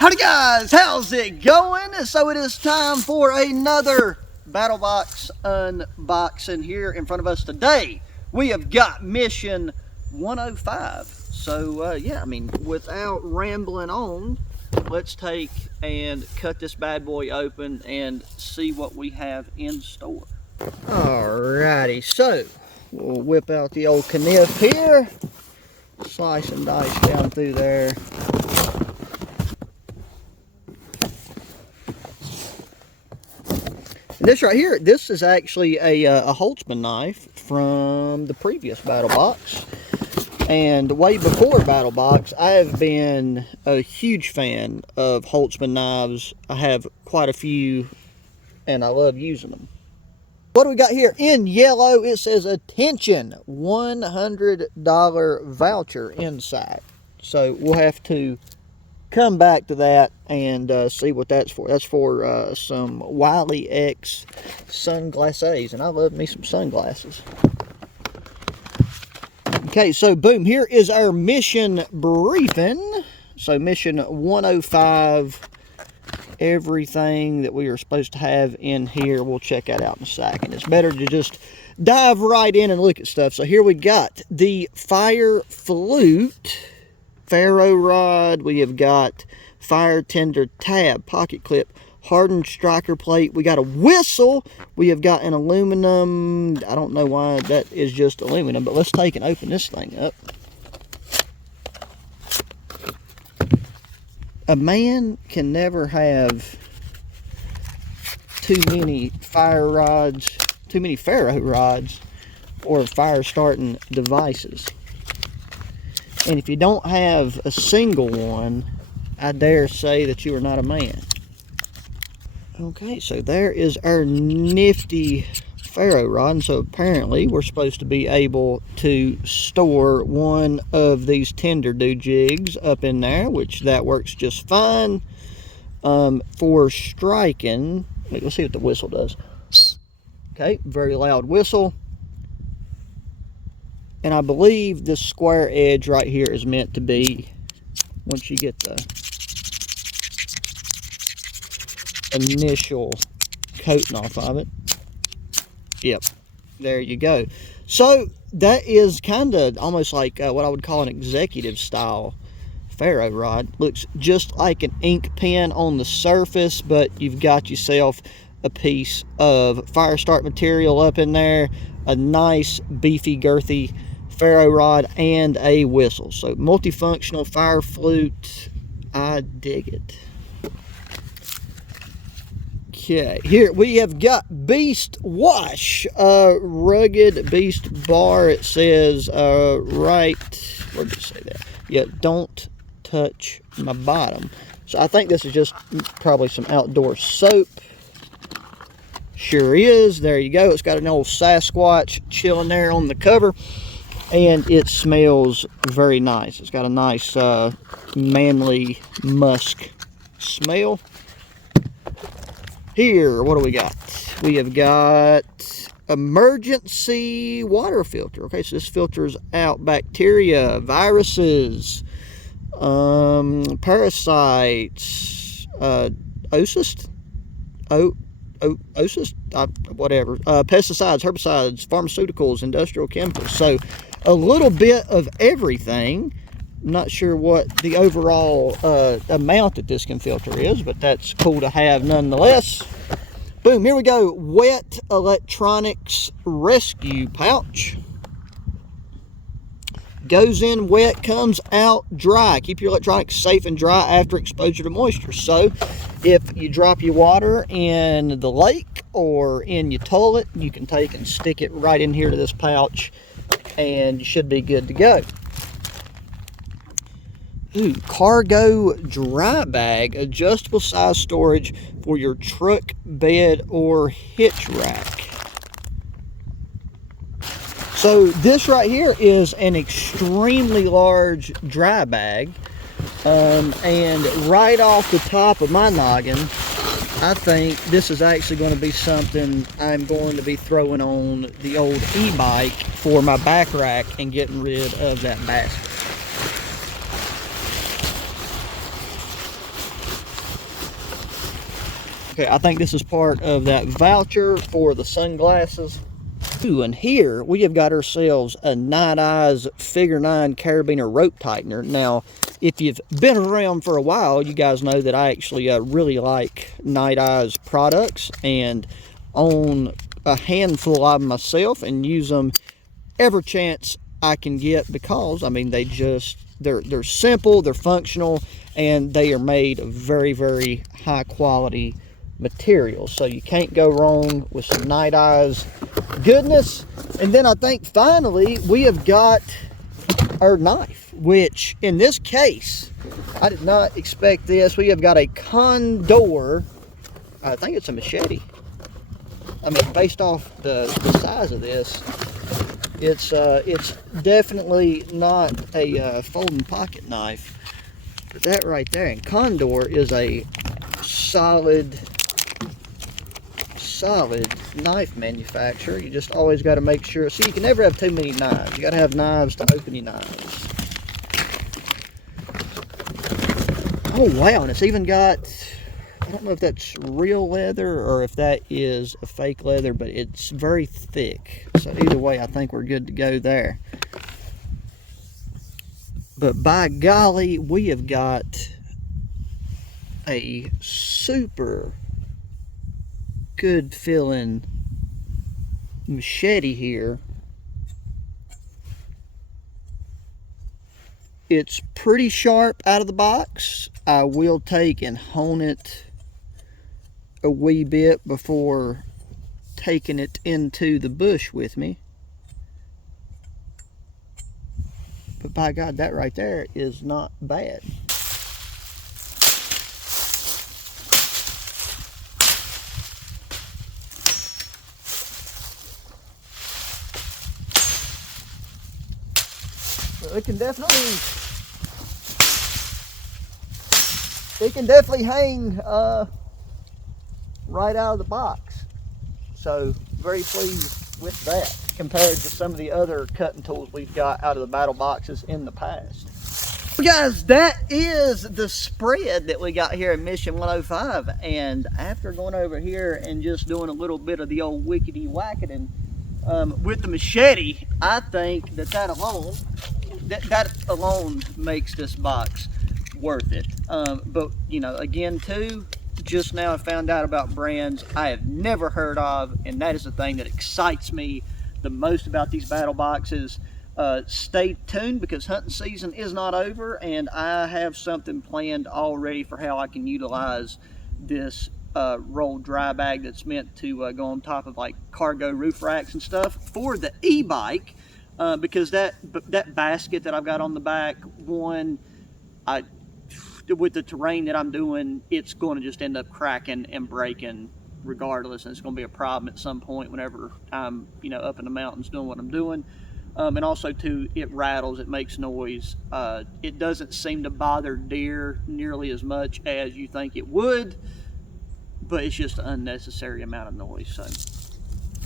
Howdy guys, how's it going? So it is time for another Battlebox unboxing. Here in front of us today, we have got mission 105. So yeah, I mean, without rambling on, let's take and cut this bad boy open and see what we have in store. Alrighty, so we'll whip out the old knife here, slice and dice down through there. This right here, this is actually a Holtzman knife from the previous Battlebox. And way before Battlebox, I have been a huge fan of Holtzman knives. I have quite a few, and I love using them. What do we got here? In yellow, it says, attention, $100 voucher inside. So we'll have to come back to that and see what that's for. That's for some Wiley X sunglasses, and I love me some sunglasses. Okay, so boom, here is our mission briefing. So mission 105, everything that we are supposed to have in here, we'll check that out in a second. It's better to just dive right in and look at stuff. So here we got the fire flute, ferro rod, we have got fire tender tab, pocket clip, hardened striker plate, we got a whistle, we have got an aluminum, I don't know why that is just aluminum, but let's take and open this thing up. A man can never have too many fire rods, too many ferro rods, or fire starting devices. And if you don't have a single one, I dare say that you are not a man. Okay, so there is our nifty ferro rod. And so apparently we're supposed to be able to store one of these tender jigs up in there, which that works just fine. For striking, let's see what the whistle does. Okay, very loud whistle. And I believe this square edge right here is meant to be, once you get the initial coating off of it. Yep, there you go. So that is kind of almost like what I would call an executive style ferro rod. Looks just like an ink pen on the surface, but you've got yourself a piece of fire start material up in there, a nice beefy girthy ferro rod, and a whistle. So multifunctional fire flute, I dig it. Okay, here we have got Beast Wash, rugged beast bar. It says right, where did it say that? Yeah, don't touch my bottom. So I think this is just probably some outdoor soap. Sure is. There you go. It's got an old Sasquatch chilling there on the cover. And it smells very nice. It's got a nice manly musk smell. Here, what do we got? We have got emergency water filter. Okay, so this filters out bacteria, viruses, parasites, pesticides, herbicides, pharmaceuticals, industrial chemicals. So a little bit of everything. I'm not sure what the overall amount that this can filter is, but that's cool to have nonetheless. Boom, here we go. Wet electronics rescue pouch. Goes in wet, comes out dry. Keep your electronics safe and dry after exposure to moisture. So if you drop your water in the lake or in your toilet, you can take and stick it right in here to this pouch, and you should be good to go. Ooh, cargo dry bag, adjustable size storage for your truck bed or hitch rack. So this right here is an extremely large dry bag, and right off the top of my noggin, I think this is actually going to be something I'm going to be throwing on the old e-bike for my back rack and getting rid of that basket. Okay, I think this is part of that voucher for the sunglasses. Ooh, and here we have got ourselves a Night Eyes Figure 9 carabiner rope tightener. Now, if you've been around for a while, you guys know that I actually really like Night Eyes products and own a handful of them myself and use them every chance I can get, because I mean they're simple, they're functional, and they are made of very, very high quality materials. So you can't go wrong with some Night Eyes goodness. And then I think finally we have got our knife, which in this case I did not expect this. We have got a Condor. I think it's a machete. I mean, based off the size of this, it's definitely not a folding pocket knife. But that right there, and Condor is a solid knife manufacturer. You just always got to make sure. See, you can never have too many knives. You got to have knives to open your knives. Oh wow, and it's even got, I don't know if that's real leather or if that is a fake leather, but it's very thick. So either way, I think we're good to go there. But by golly, we have got a super good feeling machete here. It's pretty sharp out of the box. I will take and hone it a wee bit before taking it into the bush with me. But by God, that right there is not bad. So it can definitely hang right out of the box. So very pleased with that compared to some of the other cutting tools we've got out of the battle boxes in the past. Guys, that is the spread that we got here in Mission 105, and after going over here and just doing a little bit of the old wickety wacketing with the machete, I think that alone makes this box worth it. But you know, again too, just now I found out about brands I have never heard of, and that is the thing that excites me the most about these battle boxes. Stay tuned, because hunting season is not over, and I have something planned already for how I can utilize this rolled dry bag that's meant to go on top of like cargo roof racks and stuff for the e-bike, because that basket that I've got on the back, with the terrain that I'm doing, it's going to just end up cracking and breaking regardless, and it's going to be a problem at some point whenever I'm, you know, up in the mountains doing what I'm doing. And also too, it rattles, it makes noise. It doesn't seem to bother deer nearly as much as you think it would, but it's just an unnecessary amount of noise. So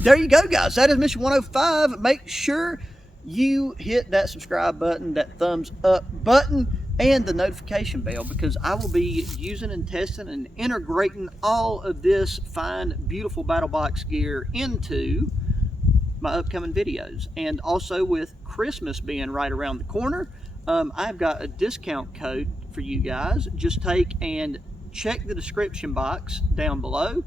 there you go, guys. That is Mission 105. Make sure you hit that subscribe button, that thumbs up button, and the notification bell, because I will be using and testing and integrating all of this fine, beautiful battle box gear into my upcoming videos. And also with Christmas being right around the corner, I've got a discount code for you guys. Just take and check the description box down below,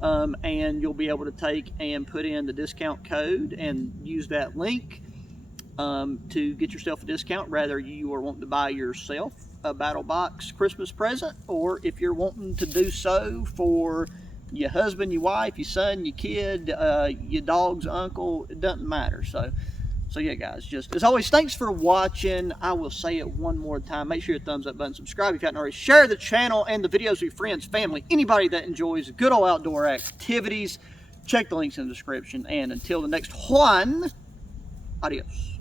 and you'll be able to take and put in the discount code and use that link to get yourself a discount, whether you are wanting to buy yourself a battle box Christmas present, or if you're wanting to do so for your husband, your wife, your son, your kid, your dog's uncle. It doesn't matter. So yeah, guys, just as always, thanks for watching. I will say it one more time. Make sure you thumbs up button, subscribe if you haven't already, share the channel and the videos with your friends, family, anybody that enjoys good old outdoor activities. Check the links in the description, and until the next one, adios.